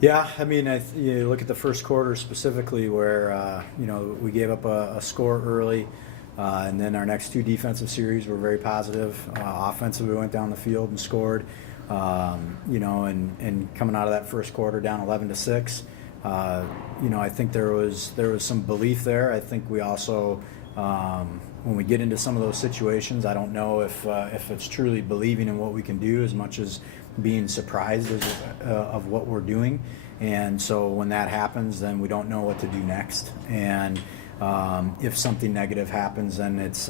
Yeah, I mean, you look at the first quarter specifically where, we gave up a score early, and then our next two defensive series were very positive. Offensively, we went down the field and scored, and coming out of that first quarter down 11-6, I think there was some belief there. I think we also, when we get into some of those situations, I don't know if it's truly believing in what we can do as much as being surprised of what we're doing. And so when that happens, then we don't know what to do next. And if something negative happens, then it's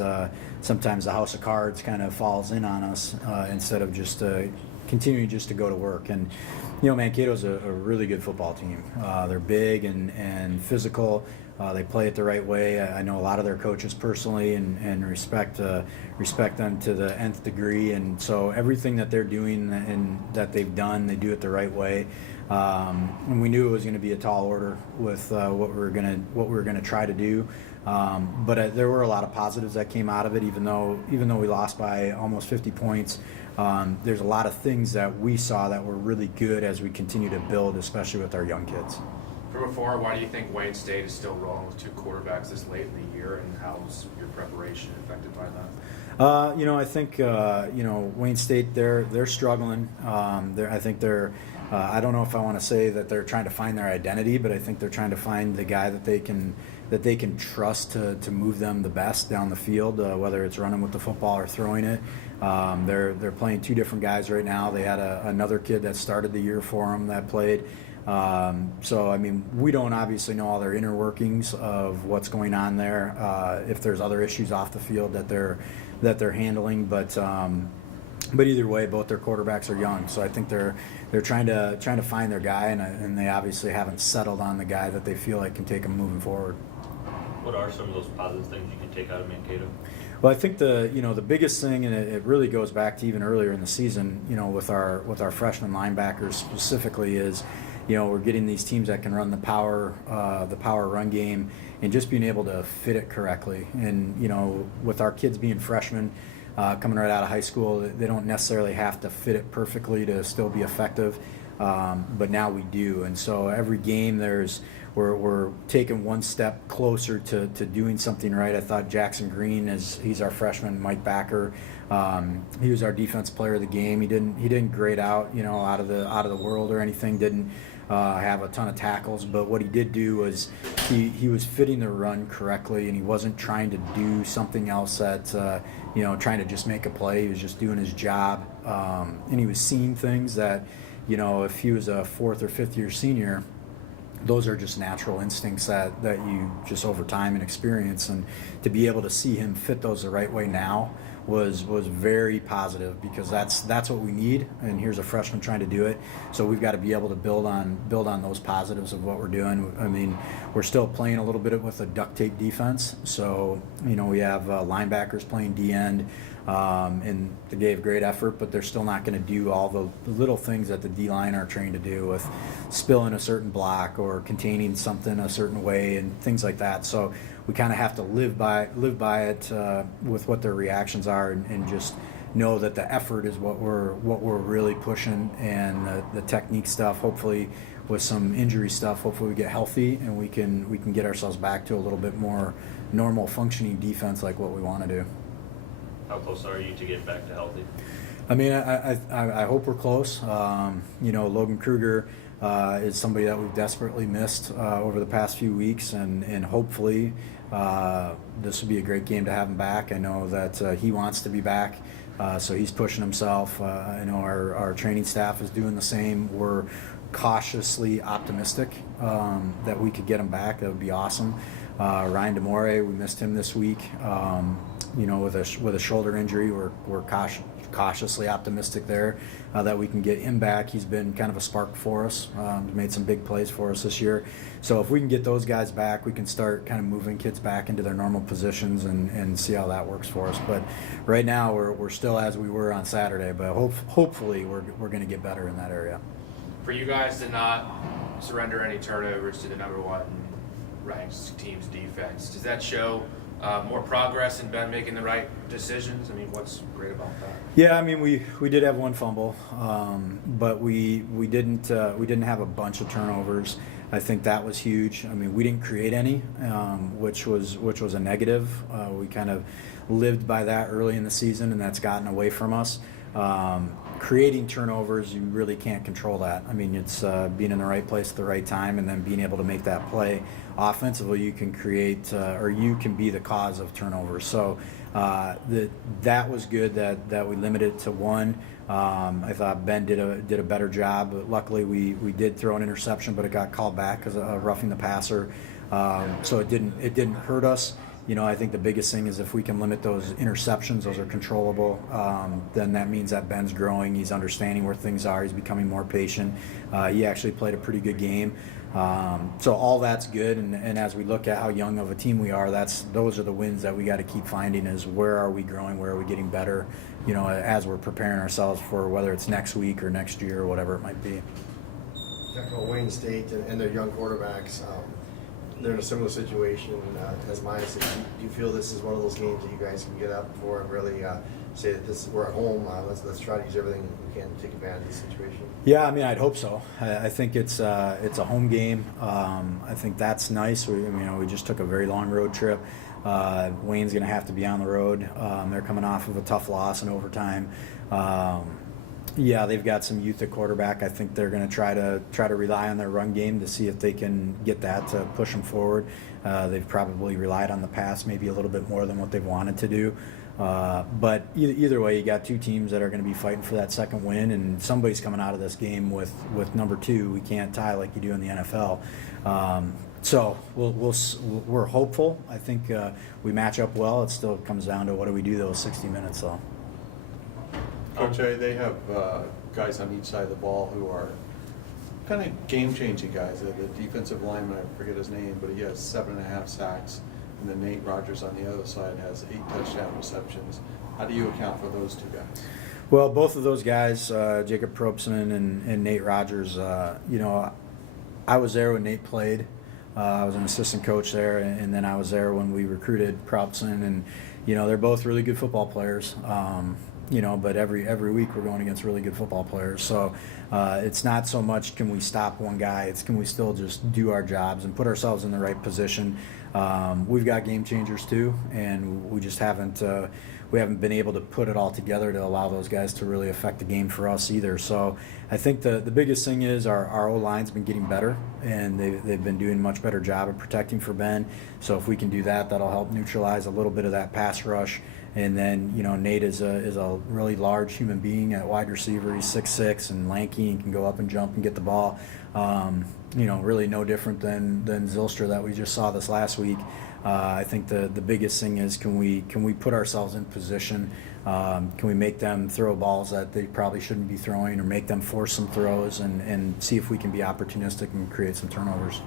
sometimes the house of cards kind of falls in on us instead of just continuing just to go to work. And Mankato's a really good football team. They're big and physical. They play it the right way. I know a lot of their coaches personally and respect them to the nth degree. And so everything that they're doing and that they've done, they do it the right way. And we knew it was going to be a tall order with what we were gonna try to do. But there were a lot of positives that came out of it, even though we lost by almost 50 points. There's a lot of things that we saw that were really good as we continue to build, especially with our young kids. From afar, why do you think Wayne State is still rolling with two quarterbacks this late in the year, and how's your preparation affected by that? I think Wayne State they're struggling. I think they're. I don't know if I want to say that they're trying to find their identity, but I think they're trying to find the guy that they can trust to move them the best down the field, whether it's running with the football or throwing it. They're playing two different guys right now. They had another kid that started the year for them that played. So, I mean, we don't obviously know all their inner workings of what's going on there, if there's other issues off the field that they're handling. But either way, both their quarterbacks are young, so I think they're trying to find their guy, and they obviously haven't settled on the guy that they feel like can take them moving forward. What are some of those positive things you can take out of Mankato? Well, I think the biggest thing, and it really goes back to even earlier in the season, with our freshman linebackers specifically, is we're getting these teams that can run the power run game and just being able to fit it correctly. And with our kids being freshmen, coming right out of high school, they don't necessarily have to fit it perfectly to still be effective, but now we do. And so every game we're taking one step closer to doing something right. I thought Jackson Green, he's our freshman, Mike Backer, he was our defense player of the game. He didn't grade out out of the world or anything. Didn't have a ton of tackles, but what he did do was he was fitting the run correctly, and he wasn't trying to do something else that trying to just make a play. He was just doing his job, and he was seeing things that if he was a fourth or fifth year senior, those are just natural instincts that you just over time and experience, and to be able to see him fit those the right way now was very positive, because that's what we need, and here's a freshman trying to do it. So we've got to be able to build on those positives of what we're doing. I mean, we're still playing a little bit with a duct tape defense, so we have linebackers playing D end, and they gave great effort, but they're still not going to do all the little things that the D line are trained to do, with spilling a certain block or containing something a certain way and things like that. So we kind of have to live by it with what their reactions are, and just know that the effort is what we're really pushing, and the technique stuff. Hopefully, with some injury stuff, hopefully we get healthy and we can get ourselves back to a little bit more normal functioning defense like what we want to do. How close are you to get back to healthy? I mean, I hope we're close. Logan Kruger is somebody that we've desperately missed over the past few weeks, and hopefully this will be a great game to have him back. I know that he wants to be back, so he's pushing himself. I know our training staff is doing the same. We're cautiously optimistic that we could get him back. That would be awesome. Ryan DeMore, we missed him this week. With a shoulder injury, we're cautiously optimistic there that we can get him back. He's been kind of a spark for us. Made some big plays for us this year. So if we can get those guys back, we can start kind of moving kids back into their normal positions and see how that works for us. But right now we're still as we were on Saturday. But hopefully we're going to get better in that area. For you guys to not surrender any turnovers to the number one ranked team's defense, does that show more progress in Ben making the right decisions? I mean, what's great about that? Yeah, I mean we did have one fumble, but we didn't have a bunch of turnovers. I think that was huge. I mean, we didn't create any, which was a negative. We kind of lived by that early in the season, and that's gotten away from us. Creating turnovers, you really can't control that. I mean, it's being in the right place at the right time, and then being able to make that play. Offensively, you can create or you can be the cause of turnovers. So that was good that we limited it to one. I thought Ben did a better job. But luckily, we did throw an interception, but it got called back as roughing the passer. So it didn't hurt us. You know, I think the biggest thing is if we can limit those interceptions, those are controllable, then that means that Ben's growing, he's understanding where things are, he's becoming more patient. He actually played a pretty good game. So all that's good, and as we look at how young of a team we are, those are the wins that we got to keep finding is where are we growing, where are we getting better, you know, as we're preparing ourselves for whether it's next week or next year or whatever it might be. Talking about Wayne State and their young quarterbacks, they're in a similar situation as mine. So do you feel this is one of those games that you guys can get up for and really say that we're at home? Let's try to use everything we can to take advantage of this situation. Yeah, I mean, I'd hope so. I think it's a home game. I think that's nice. We just took a very long road trip. Wayne's going to have to be on the road. They're coming off of a tough loss in overtime. Yeah, they've got some youth at quarterback. I think they're going to try to rely on their run game to see if they can get that to push them forward. They've probably relied on the pass maybe a little bit more than what they've wanted to do. But either way, you got two teams that are going to be fighting for that second win, and somebody's coming out of this game with number 2. We can't tie like you do in the NFL. So we're hopeful. I think we match up well. It still comes down to what do we do those 60 minutes though. Coach, they have guys on each side of the ball who are kind of game-changing guys. The defensive lineman, I forget his name, but he has 7.5 sacks, and then Nate Rogers on the other side has 8 touchdown receptions. How do you account for those two guys? Well, both of those guys, Jacob Probson and Nate Rogers, I was there when Nate played. I was an assistant coach there, and then I was there when we recruited Probson, and they're both really good football players. But every week we're going against really good football players. So it's not so much can we stop one guy, it's can we still just do our jobs and put ourselves in the right position. We've got game changers too, and we just haven't been able to put it all together to allow those guys to really affect the game for us either. So I think the biggest thing is our O-line's been getting better, and they've been doing a much better job of protecting for Ben. So if we can do that, that'll help neutralize a little bit of that pass rush. And then, Nate is a really large human being at wide receiver. He's 6'6" and lanky and can go up and jump and get the ball. Really no different than Zylstra that we just saw this last week. I think the biggest thing is can we put ourselves in position? Can we make them throw balls that they probably shouldn't be throwing, or make them force some throws and see if we can be opportunistic and create some turnovers?